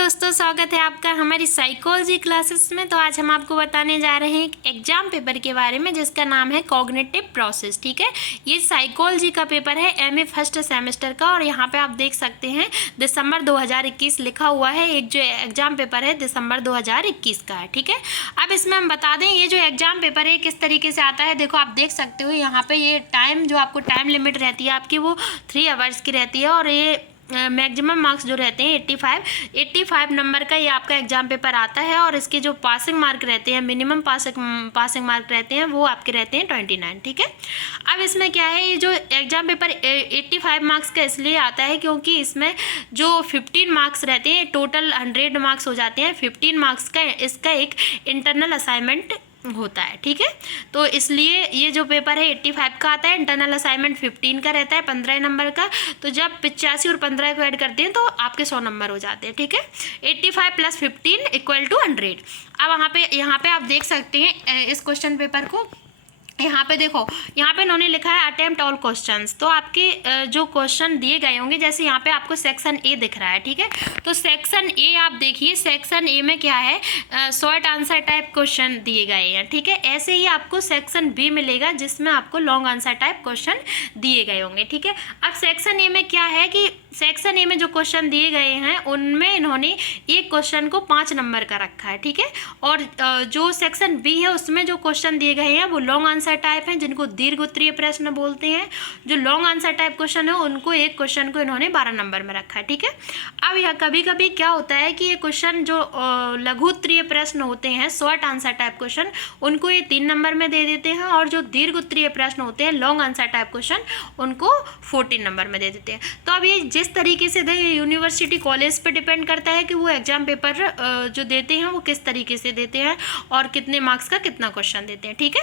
दोस्तों, स्वागत है आपका हमारी साइकोलॉजी क्लासेस में। तो आज हम आपको बताने जा रहे हैं एक एग्जाम पेपर के बारे में जिसका नाम है कॉग्निटिव प्रोसेस। ठीक है, ये साइकोलॉजी का पेपर है एमए फर्स्ट सेमेस्टर का। और यहाँ पे आप देख सकते हैं दिसंबर 2021 लिखा हुआ है। एक जो एग्जाम पेपर है दिसंबर 2021 का है। ठीक है, अब इसमें हम बता दें ये जो एग्जाम पेपर है किस तरीके से आता है। देखो, आप देख सकते हो यहाँ पे ये टाइम जो आपको टाइम लिमिट रहती है आपकी वो 3 आवर्स की रहती है। और ये मैक्सिमम मार्क्स जो रहते हैं 85 नंबर का ये आपका एग्जाम पेपर आता है। और इसके जो पासिंग मार्क रहते हैं, मिनिमम पासिंग मार्क रहते हैं, वो आपके रहते हैं 29। ठीक है, अब इसमें क्या है, ये जो एग्जाम पेपर 85 मार्क्स का इसलिए आता है क्योंकि इसमें जो 15 मार्क्स रहते हैं, टोटल 100 मार्क्स हो जाते हैं। 15 मार्क्स का इसका एक इंटरनल असाइनमेंट होता है। ठीक है, तो इसलिए ये जो पेपर है 85 का आता है। इंटरनल असाइनमेंट 15 का रहता है, 15 नंबर का। तो जब 85 और 15 को ऐड करते हैं तो आपके 100 नंबर हो जाते हैं। ठीक है, 85 + 15 = 100। अब यहाँ पे आप देख सकते हैं इस क्वेश्चन पेपर को। यहाँ पे देखो, यहाँ पे इन्होंने लिखा है अटेम्प्ट ऑल क्वेश्चंस। तो आपके जो क्वेश्चन दिए गए होंगे, जैसे यहाँ पे आपको सेक्शन ए दिख रहा है। ठीक है, तो सेक्शन ए आप देखिए, सेक्शन ए में क्या है, शॉर्ट आंसर टाइप क्वेश्चन दिए गए हैं। ठीक है, ऐसे ही आपको सेक्शन बी मिलेगा जिसमें आपको लॉन्ग आंसर टाइप क्वेश्चन दिए गए होंगे। ठीक है, अब सेक्शन ए में क्या है कि सेक्शन ए में जो क्वेश्चन दिए गए हैं उनमें इन्होंने एक क्वेश्चन को 5 नंबर का रखा है। ठीक है, और जो सेक्शन बी है उसमें जो क्वेश्चन दिए गए हैं वो लॉन्ग आंसर टाइप हैं, जिनको दीर्घ उत्तरीय प्रश्न बोलते हैं। जो लॉन्ग आंसर टाइप क्वेश्चन है उनको एक क्वेश्चन को इन्होंने 12 नंबर में रखा है। ठीक है, अब यह कभी कभी क्या होता है कि ये क्वेश्चन जो लघु उत्तरीय प्रश्न होते हैं, शॉर्ट आंसर टाइप क्वेश्चन, उनको ये 3 नंबर में दे देते हैं। और जो दीर्घ उत्तरीय प्रश्न होते हैं, लॉन्ग आंसर टाइप क्वेश्चन, उनको 14 नंबर में दे देते हैं। तो अब ये जिस तरीके से यूनिवर्सिटी कॉलेज पे डिपेंड करता है कि वो एग्जाम पेपर जो देते हैं वो किस तरीके से देते हैं और कितने मार्क्स का कितना क्वेश्चन देते हैं। ठीक है,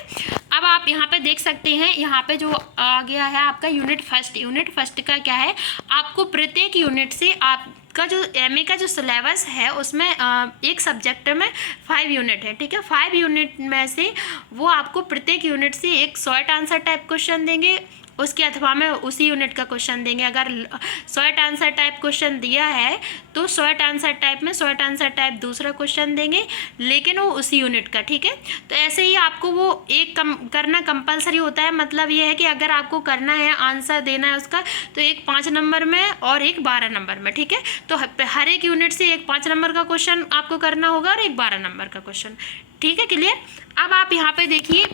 अब आप यहाँ पे देख सकते हैं, यहाँ पे जो आ गया है आपका यूनिट फर्स्ट का क्या है, आपको प्रत्येक यूनिट से आपका जो एमए का जो सिलेबस है उसमें एक सब्जेक्ट में 5 यूनिट है। ठीक है, 5 यूनिट में से वो आपको प्रत्येक यूनिट से एक शॉर्ट आंसर टाइप क्वेश्चन देंगे, उसके अथवा में उसी यूनिट का क्वेश्चन देंगे। अगर शॉर्ट आंसर टाइप क्वेश्चन दिया है तो शॉर्ट आंसर टाइप में शॉर्ट आंसर टाइप दूसरा क्वेश्चन देंगे, लेकिन वो उसी यूनिट का। ठीक है, तो ऐसे ही आपको वो एक करना कंपलसरी होता है। मतलब ये है कि अगर आपको करना है, आंसर देना है उसका, तो एक 5 नंबर में और एक 12 नंबर में। ठीक है, तो हर एक यूनिट से एक 5 नंबर का क्वेश्चन आपको करना होगा और एक 12 नंबर का क्वेश्चन। ठीक है, क्लियर। अब आप यहाँ पे देखिए,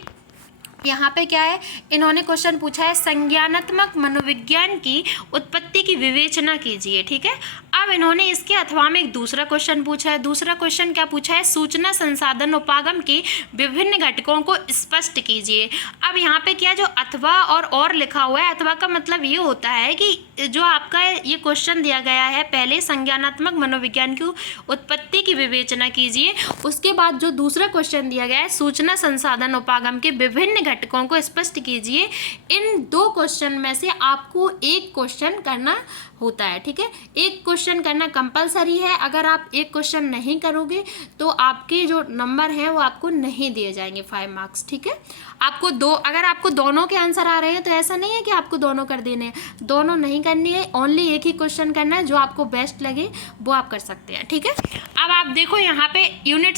यहाँ पे क्या है, इन्होंने क्वेश्चन पूछा है संज्ञानात्मक मनोविज्ञान की उत्पत्ति की विवेचना कीजिए। ठीक है, अब इन्होंने इसके अथवा में एक दूसरा क्वेश्चन पूछा है। दूसरा क्वेश्चन क्या पूछा है, सूचना संसाधन उपागम के विभिन्न घटकों को स्पष्ट कीजिए। अब यहाँ पे क्या, जो अथवा और लिखा हुआ है, अथवा का मतलब ये होता है कि जो आपका ये क्वेश्चन दिया गया है, पहले संज्ञानात्मक मनोविज्ञान की उत्पत्ति की विवेचना कीजिए, उसके बाद जो दूसरा क्वेश्चन दिया गया है, सूचना संसाधन उपागम के विभिन्न घटकों को स्पष्ट कीजिए। इन 2 क्वेश्चन में से आपको एक क्वेश्चन करना होता है। ठीक है, एक क्वेश्चन करना कंपलसरी है। अगर आप एक क्वेश्चन नहीं करोगे तो आपके जो नंबर हैं वो आपको नहीं दिए जाएंगे 5 मार्क्स। ठीक है, आपको अगर आपको दोनों के आंसर आ रहे हैं तो ऐसा नहीं है कि आपको दोनों कर देने हैं, दोनों नहीं करनी है, ओनली एक ही क्वेश्चन करना है। जो आपको बेस्ट लगे वो आप कर सकते हैं। ठीक है, अब आप देखो यहाँ पे यूनिट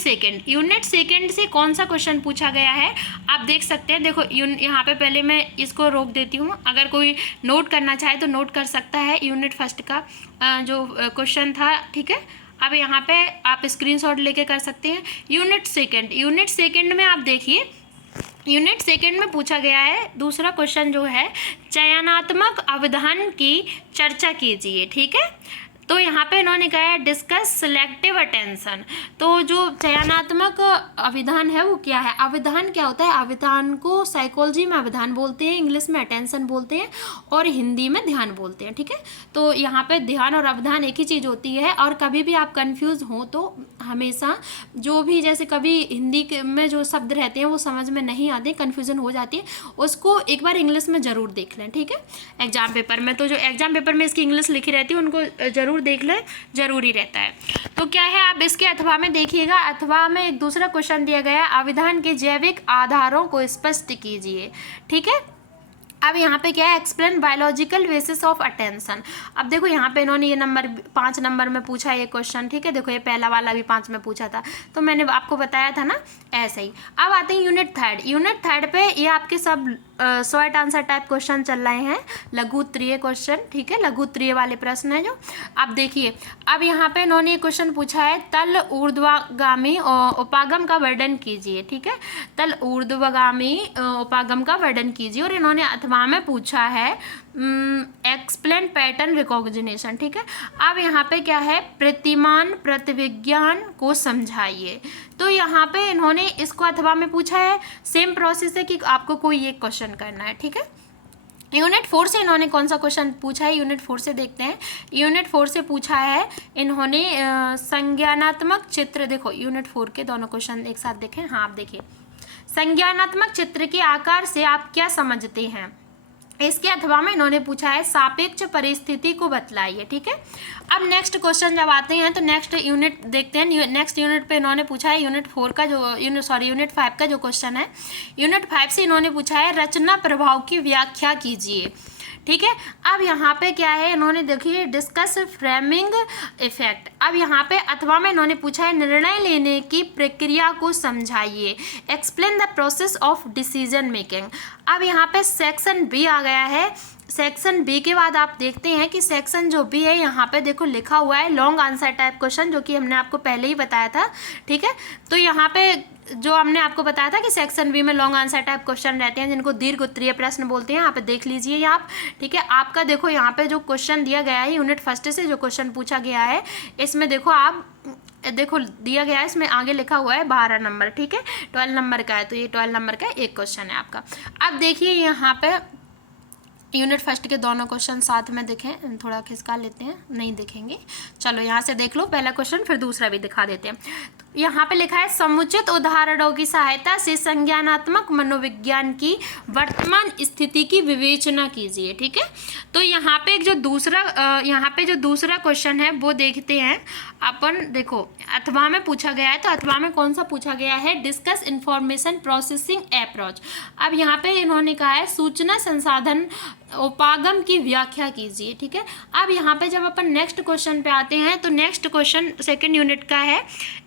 सेकेंड से कौन सा क्वेश्चन पूछा गया है आप देख सकते हैं। देखो, यहाँ पे पहले मैं इसको रोक देती हूँ, अगर कोई नोट करना चाहे तो नोट कर सकता है यूनिट फर्स्ट का जो क्वेश्चन था। ठीक है, अब यहाँ पे आप स्क्रीनशॉट लेके कर सकते हैं। यूनिट सेकेंड में आप देखिए, यूनिट सेकेंड में पूछा गया है दूसरा क्वेश्चन जो है, चयनात्मक अवधान की चर्चा कीजिए। ठीक है, तो यहाँ पे इन्होंने कहा है डिस्कस सिलेक्टिव अटेंशन। तो जो चयनात्मक अविधान है वो क्या है, अविधान क्या होता है, अविधान को साइकोलॉजी में अविधान बोलते हैं, इंग्लिश में अटेंशन बोलते हैं और हिंदी में ध्यान बोलते हैं। ठीक है, तो यहाँ पे ध्यान और अवधान एक ही चीज़ होती है। और कभी भी आप कंफ्यूज हो तो हमेशा जो भी, जैसे कभी हिंदी में जो शब्द रहते हैं वो समझ में नहीं आते, कन्फ्यूजन हो जाती है, उसको एक बार इंग्लिश में ज़रूर देख लें। ठीक है, एग्जाम पेपर में तो जो एग्जाम पेपर में इसकी इंग्लिश लिखी रहती है उनको ज़रूर देख ले, जरूरी रहता है। तो क्या है, आप इसके अथवा में देखिएगा, अथवा में एक दूसरा क्वेश्चन दिया गया है, अविधान के जैविक आधारों को स्पष्ट कीजिए। ठीक है, अब यहाँ पे क्या है, explain biological basis of attention. अब देखो यहाँ पे इन्होंने ये 5 नंबर में पूछा ये क्वेश्चन, ठीक है। देखो ये पहला वाला भी 5 में पूछा था, तो मैंने आपको बताया था ना, ऐसे ही। अब आते हैं यूनिट थर्ड पे। ये आपके सब शॉर्ट आंसर टाइप क्वेश्चन चल रहे हैं, लघु उत्तरीय क्वेश्चन, ठीक है। लघु उत्तरीय वाले प्रश्न है जो। अब देखिए, अब यहाँ पे इन्होंने ये क्वेश्चन पूछा है, तल ऊर्ध्वगामी उपागम का वर्णन कीजिए, ठीक है। तल ऊर्ध्वगामी उपागम का वर्णन कीजिए। और इन्होंने अथवा में पूछा है एक्सप्लेन पैटर्न रिकॉग्निशन, ठीक है। अब यहाँ पे क्या है, प्रतिमान प्रतिविज्ञान को समझाइए। तो यहाँ पे इन्होंने इसको अथवा में पूछा है, सेम प्रोसेस है कि आपको कोई एक क्वेश्चन करना है, ठीक है। यूनिट 4 से इन्होंने कौन सा क्वेश्चन पूछा है, यूनिट 4 से देखते हैं। यूनिट 4 से पूछा है इन्होंने संज्ञानात्मक चित्र। देखो यूनिट 4 के दोनों क्वेश्चन एक साथ देखें। हाँ, आप देखिए, संज्ञानात्मक चित्र के आकार से आप क्या समझते हैं। इसके अथवा में इन्होंने पूछा है सापेक्ष परिस्थिति को बतलाइए, ठीक है। अब नेक्स्ट क्वेश्चन जब आते हैं तो नेक्स्ट यूनिट देखते हैं। नेक्स्ट यूनिट पे इन्होंने पूछा है यूनिट 5 का जो क्वेश्चन है। यूनिट 5 से इन्होंने पूछा है रचना प्रभाव की व्याख्या कीजिए, ठीक है। अब यहाँ पे क्या है, इन्होंने देखिए डिस्कस फ्रेमिंग इफेक्ट। अब यहाँ पे अथवा में इन्होंने पूछा है निर्णय लेने की प्रक्रिया को समझाइए, explain the process of decision making. अब यहाँ पे सेक्शन बी आ गया है। सेक्शन बी के बाद आप देखते हैं कि सेक्शन जो बी है, यहाँ पे देखो लिखा हुआ है लॉन्ग आंसर टाइप क्वेश्चन, जो कि हमने आपको पहले ही बताया था, ठीक है। तो यहाँ पे जो हमने आपको बताया था कि सेक्शन बी में लॉन्ग आंसर टाइप क्वेश्चन रहते हैं, जिनको दीर्घ उत्तरीय प्रश्न बोलते हैं। यहाँ पे देख लीजिए आप, ठीक है। आपका देखो यहाँ पे जो क्वेश्चन दिया गया है यूनिट 1 से जो क्वेश्चन पूछा गया है, इसमें देखो आप देखो दिया गया है, इसमें आगे लिखा हुआ है 12 नंबर, ठीक है। 12 नंबर का है, तो ये 12 नंबर का एक क्वेश्चन है आपका। अब देखिए यहाँ पे यूनिट 1 के दोनों क्वेश्चन साथ में देखें, थोड़ा खिसका लेते हैं, नहीं देखेंगे, चलो यहाँ से देख लो पहला क्वेश्चन, फिर दूसरा भी दिखा देते हैं। तो यहाँ पे लिखा है समुचित उदाहरणों की सहायता से संज्ञानात्मक मनोविज्ञान की वर्तमान स्थिति की विवेचना कीजिए, ठीक है। तो यहाँ पे जो दूसरा क्वेश्चन है वो देखते हैं अपन। देखो अथवा में पूछा गया है, तो अथवा में कौन सा पूछा गया है, डिस्कस इंफॉर्मेशन प्रोसेसिंग अप्रोच। अब यहाँ पे इन्होंने कहा है सूचना संसाधन उपागम की व्याख्या कीजिए, ठीक है। अब यहाँ पे जब अपन नेक्स्ट क्वेश्चन पे आते हैं, तो नेक्स्ट क्वेश्चन सेकंड यूनिट का है।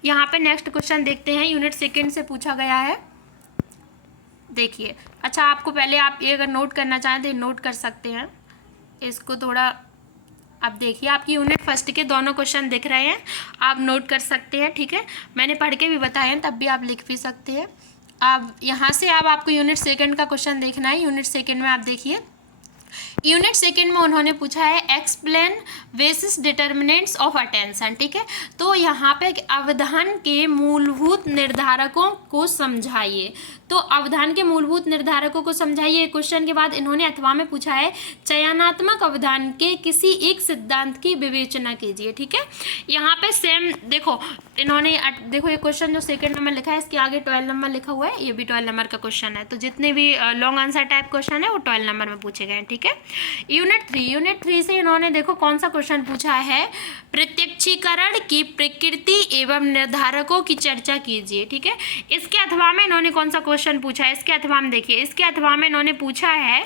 यहाँ पे नेक्स्ट क्वेश्चन देखते हैं, यूनिट 2 से पूछा गया है। देखिए, अच्छा आपको पहले आप ये अगर नोट करना चाहें तो नोट कर सकते हैं इसको थोड़ा। अब देखिए आपकी यूनिट 1 के दोनों क्वेश्चन दिख रहे हैं, आप नोट कर सकते हैं, ठीक है। मैंने पढ़ के भी बताए हैं, तब भी आप लिख भी सकते हैं। अब यहाँ से अब आपको यूनिट 2 का क्वेश्चन देखना है। यूनिट 2 में आप देखिए, यूनिट 2 में उन्होंने पूछा है explain basis determinants of attention, ठीक है। तो यहाँ पे अवधान के मूलभूत निर्धारकों को समझाइए। तो अवधान के मूलभूत निर्धारकों को समझाइए क्वेश्चन के बाद इन्होंने अथवा में पूछा है चयनात्मक अवधान के किसी एक सिद्धांत की विवेचना कीजिए, ठीक है। यहाँ पे सेम देखो इन्होंने देखो ये क्वेश्चन जो 2 नंबर लिखा है, इसके आगे 12 नंबर लिखा हुआ है, ये भी 12 नंबर का क्वेश्चन है। तो जितने भी लॉन्ग आंसर टाइप क्वेश्चन है वो 12 नंबर में पूछे गए हैं, ठीक है। यूनिट 3 से इन्होंने देखो कौन सा क्वेश्चन पूछा है, प्रत्यक्षीकरण की प्रकृति एवं निर्धारकों की चर्चा कीजिए, ठीक है। इसके अथवा में इन्होंने कौन सा क्वेश्चन पूछा है, इसके अथवा में देखिए, इसके अथवा में इन्होंने पूछा है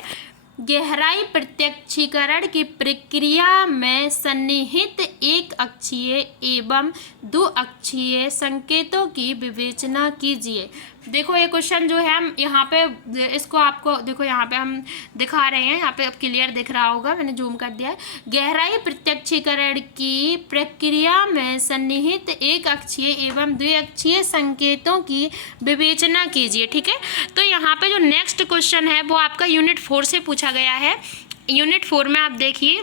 गहराई प्रत्यक्षीकरण की प्रक्रिया में सन्निहित एक अक्षीय एवं 2 अक्षीय संकेतों की विवेचना कीजिए। देखो ये क्वेश्चन जो है हम यहाँ पे इसको आपको देखो यहाँ पे हम दिखा रहे हैं, यहाँ पे अब क्लियर दिख रहा होगा, मैंने जूम कर दिया है। गहराई प्रत्यक्षीकरण की प्रक्रिया में सन्निहित एक अक्षीय एवं 2 अक्षीय संकेतों की विवेचना कीजिए, ठीक है। तो यहाँ पे जो नेक्स्ट क्वेश्चन है वो आपका यूनिट 4 से पूछा गया है। यूनिट 4 में आप देखिए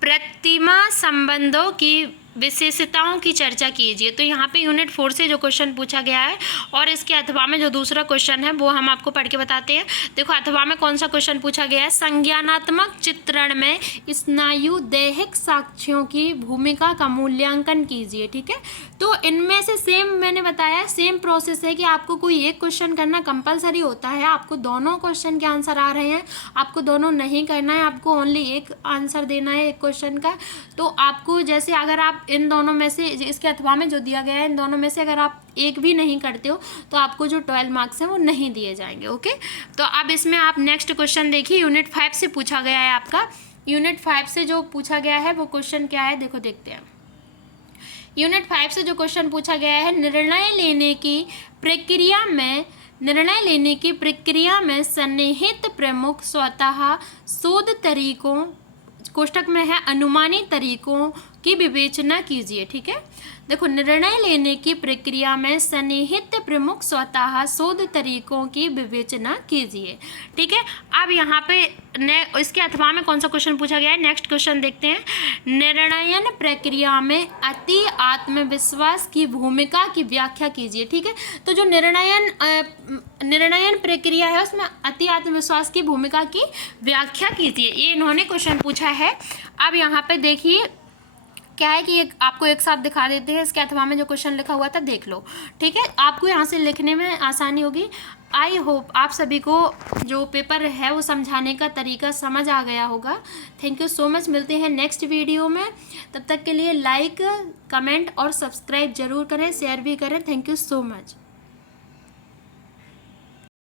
प्रतिमा संबंधों की विशेषताओं की चर्चा कीजिए। तो यहाँ पे यूनिट 4 से जो क्वेश्चन पूछा गया है और इसके अथवा में जो दूसरा क्वेश्चन है वो हम आपको पढ़ के बताते हैं। देखो अथवा में कौन सा क्वेश्चन पूछा गया है, संज्ञानात्मक चित्रण में स्नायु दैहिक साक्ष्यों की भूमिका का मूल्यांकन कीजिए, ठीक है। तो इनमें से सेम मैंने बताया, सेम प्रोसेस है कि आपको कोई एक क्वेश्चन करना कंपलसरी होता है। आपको दोनों क्वेश्चन के आंसर आ रहे हैं, आपको दोनों नहीं करना है, आपको ओनली एक आंसर देना है एक क्वेश्चन का। तो आपको जैसे अगर आप आप इन दोनों में से, इसके अथवा में जो दिया गया है, इन दोनों में से अगर आप एक भी नहीं करते हो तो आपको जो 12 मार्क्स हैं वो नहीं दिए जाएंगे। ओके, तो अब इसमें आप नेक्स्ट क्वेश्चन देखिए, यूनिट 5 से पूछा गया है आपका। यूनिट 5 से जो पूछा गया है वो क्वेश्चन क्या है, देखो देखते हैं। यूनिट 5 से जो क्वेश्चन पूछा गया है, निर्णय लेने की प्रक्रिया में सन्निहित प्रमुख स्वतः शोध तरीकों, कोष्टक में है अनुमानी तरीकों की विवेचना कीजिए। ठीक है, देखो निर्णय लेने की प्रक्रिया में सन्निहित प्रमुख स्वतः शोध तरीकों की विवेचना कीजिए। ठीक है, अब यहाँ पे इसके अथवा में कौन सा क्वेश्चन पूछा गया है, नेक्स्ट क्वेश्चन देखते हैं। निर्णयन प्रक्रिया में अति आत्मविश्वास की भूमिका की व्याख्या कीजिए। ठीक है, तो जो निर्णयन प्रक्रिया है उसमें अति आत्मविश्वास की भूमिका की व्याख्या कीजिए, ये इन्होंने क्वेश्चन पूछा है। अब यहाँ पे देखिए क्या है कि आपको एक साथ दिखा देते हैं, इसके अथवा में जो क्वेश्चन लिखा हुआ था देख लो। ठीक है, आपको यहाँ से लिखने में आसानी होगी। आई होप आप सभी को जो पेपर है वो समझाने का तरीका समझ आ गया होगा। थैंक यू सो मच, मिलते हैं नेक्स्ट वीडियो में। तब तक के लिए लाइक, कमेंट और सब्सक्राइब जरूर करें, शेयर भी करें। Thank you so much.